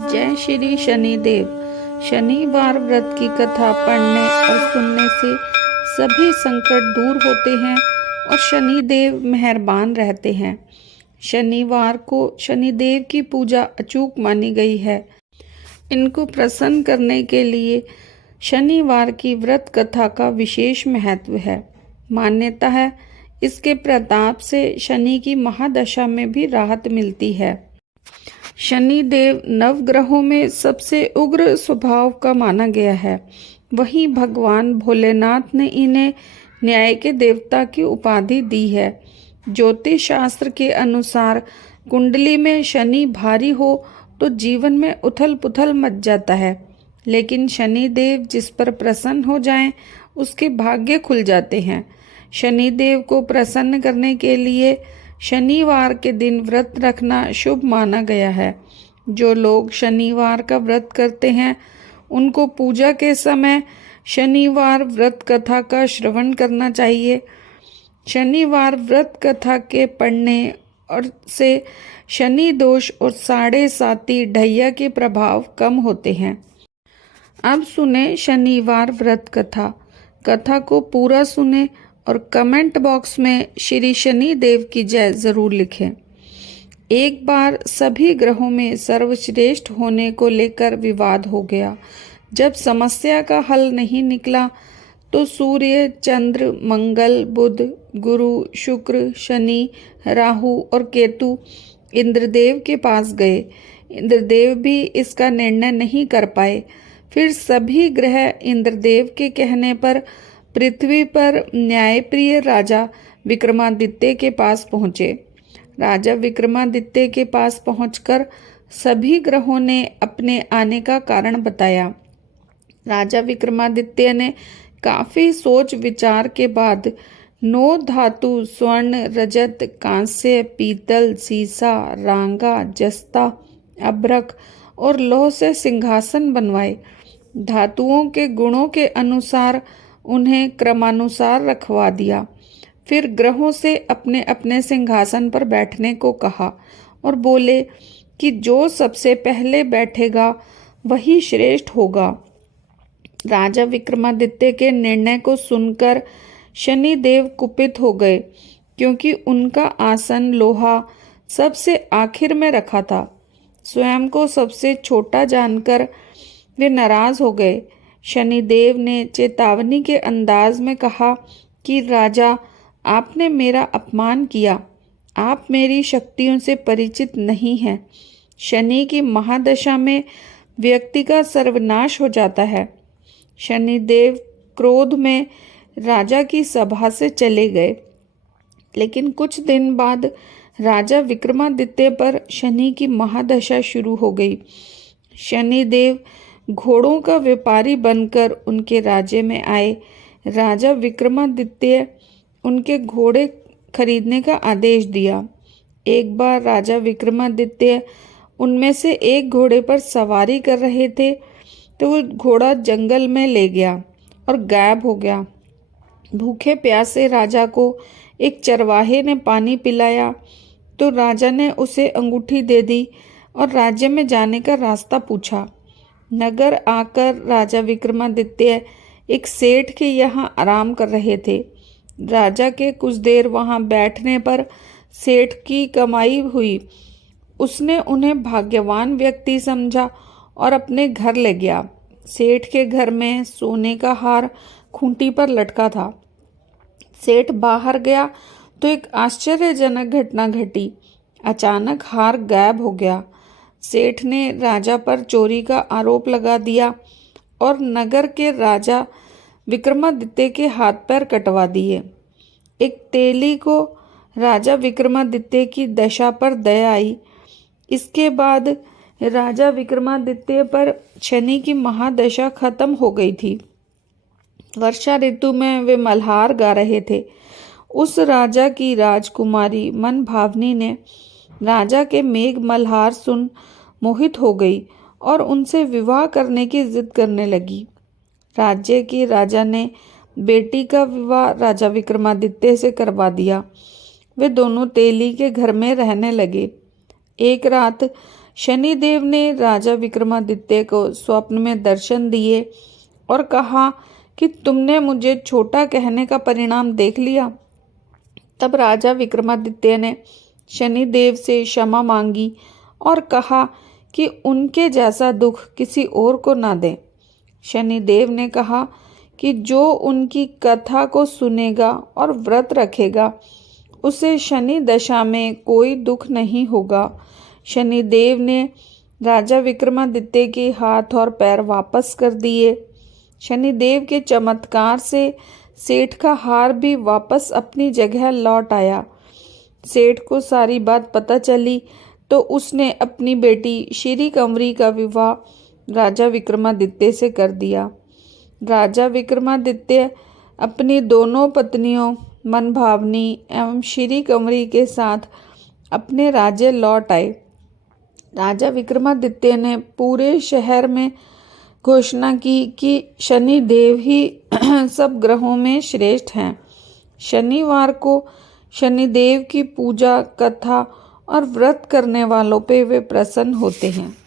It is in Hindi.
जय श्री शनिदेव। शनिवार व्रत की कथा पढ़ने और सुनने से सभी संकट दूर होते हैं और शनिदेव मेहरबान रहते हैं। शनिवार को शनिदेव की पूजा अचूक मानी गई है। इनको प्रसन्न करने के लिए शनिवार की व्रत कथा का विशेष महत्व है। मान्यता है इसके प्रताप से शनि की महादशा में भी राहत मिलती है। शनिदेव नवग्रहों में सबसे उग्र स्वभाव का माना गया है। वहीं भगवान भोलेनाथ ने इन्हें न्याय के देवता की उपाधि दी है। ज्योतिष शास्त्र के अनुसार कुंडली में शनि भारी हो तो जीवन में उथल पुथल मच जाता है, लेकिन शनिदेव जिस पर प्रसन्न हो जाएं, उसके भाग्य खुल जाते हैं। शनिदेव को प्रसन्न करने के लिए शनिवार के दिन व्रत रखना शुभ माना गया है। जो लोग शनिवार का व्रत करते हैं उनको पूजा के समय शनिवार व्रत कथा का श्रवण करना चाहिए। शनिवार व्रत कथा के पढ़ने और से शनि दोष और साढ़े साती ढैया के प्रभाव कम होते हैं। अब सुने शनिवार व्रत कथा। कथा को पूरा सुने और कमेंट बॉक्स में श्री शनि देव की जय जरूर लिखें। एक बार सभी ग्रहों में सर्वश्रेष्ठ होने को लेकर विवाद हो गया। जब समस्या का हल नहीं निकला तो सूर्य, चंद्र, मंगल, बुध, गुरु, शुक्र, शनि, राहु और केतु इंद्रदेव के पास गए। इंद्रदेव भी इसका निर्णय नहीं कर पाए। फिर सभी ग्रह इंद्रदेव के कहने पर पृथ्वी पर न्यायप्रिय राजा विक्रमादित्य के पास पहुँचे। राजा विक्रमादित्य के पास पहुंचकर सभी ग्रहों ने अपने आने का कारण बताया। राजा विक्रमादित्य ने काफी सोच विचार के बाद 9 धातु स्वर्ण, रजत, कांस्य, पीतल, सीसा, रांगा, जस्ता, अभ्रक और लौह से सिंहासन बनवाए। धातुओं के गुणों के अनुसार उन्हें क्रमानुसार रखवा दिया। फिर ग्रहों से अपने अपने सिंहासन पर बैठने को कहा और बोले कि जो सबसे पहले बैठेगा वही श्रेष्ठ होगा। राजा विक्रमादित्य के निर्णय को सुनकर शनिदेव कुपित हो गए, क्योंकि उनका आसन लोहा सबसे आखिर में रखा था। स्वयं को सबसे छोटा जानकर वे नाराज हो गए। शनिदेव ने चेतावनी के अंदाज में कहा कि राजा, आपने मेरा अपमान किया। आप मेरी शक्तियों से परिचित नहीं हैं। शनि की महादशा में व्यक्ति का सर्वनाश हो जाता है। शनिदेव क्रोध में राजा की सभा से चले गए, लेकिन कुछ दिन बाद राजा विक्रमादित्य पर शनि की महादशा शुरू हो गई। शनिदेव घोड़ों का व्यापारी बनकर उनके राज्य में आए। राजा विक्रमादित्य उनके घोड़े खरीदने का आदेश दिया। एक बार राजा विक्रमादित्य उनमें से एक घोड़े पर सवारी कर रहे थे तो वो घोड़ा जंगल में ले गया और गायब हो गया। भूखे प्यासे राजा को एक चरवाहे ने पानी पिलाया तो राजा ने उसे अंगूठी दे दी और राज्य में जाने का रास्ता पूछा। नगर आकर राजा विक्रमादित्य एक सेठ के यहाँ आराम कर रहे थे। राजा के कुछ देर वहाँ बैठने पर सेठ की कमाई हुई। उसने उन्हें भाग्यवान व्यक्ति समझा और अपने घर ले गया। सेठ के घर में सोने का हार खूंटी पर लटका था। सेठ बाहर गया तो एक आश्चर्यजनक घटना घटी। अचानक हार गायब हो गया। सेठ ने राजा पर चोरी का आरोप लगा दिया और नगर के राजा विक्रमादित्य के हाथ पैर कटवा दिए। एक तेली को राजा विक्रमादित्य की दशा पर दया आई। इसके बाद राजा विक्रमादित्य पर शनि की महादशा खत्म हो गई थी। वर्षा ऋतु में वे मल्हार गा रहे थे। उस राजा की राजकुमारी मनभावनी ने राजा के मेघ मल्हार सुन मोहित हो गई और उनसे विवाह करने की जिद करने लगी। राज्य के राजा ने बेटी का विवाह राजा विक्रमादित्य से करवा दिया। वे दोनों तेली के घर में रहने लगे। एक रात शनिदेव ने राजा विक्रमादित्य को स्वप्न में दर्शन दिए और कहा कि तुमने मुझे छोटा कहने का परिणाम देख लिया। तब राजा विक्रमादित्य ने शनिदेव से क्षमा मांगी और कहा कि उनके जैसा दुख किसी और को ना दें। शनिदेव ने कहा कि जो उनकी कथा को सुनेगा और व्रत रखेगा उसे शनि दशा में कोई दुख नहीं होगा। शनिदेव ने राजा विक्रमादित्य के हाथ और पैर वापस कर दिए। शनिदेव के चमत्कार से सेठ का हार भी वापस अपनी जगह लौट आया। सेठ को सारी बात पता चली तो उसने अपनी बेटी श्री कंवरी का विवाह राजा विक्रमादित्य से कर दिया। राजा विक्रमादित्य अपनी दोनों पत्नियों मनभावनी एवं श्री कंवरी के साथ अपने राज्य लौट आए। राजा विक्रमादित्य ने पूरे शहर में घोषणा की कि शनि देव ही सब ग्रहों में श्रेष्ठ हैं। शनिवार को शनिदेव की पूजा, कथा और व्रत करने वालों पे वे प्रसन्न होते हैं।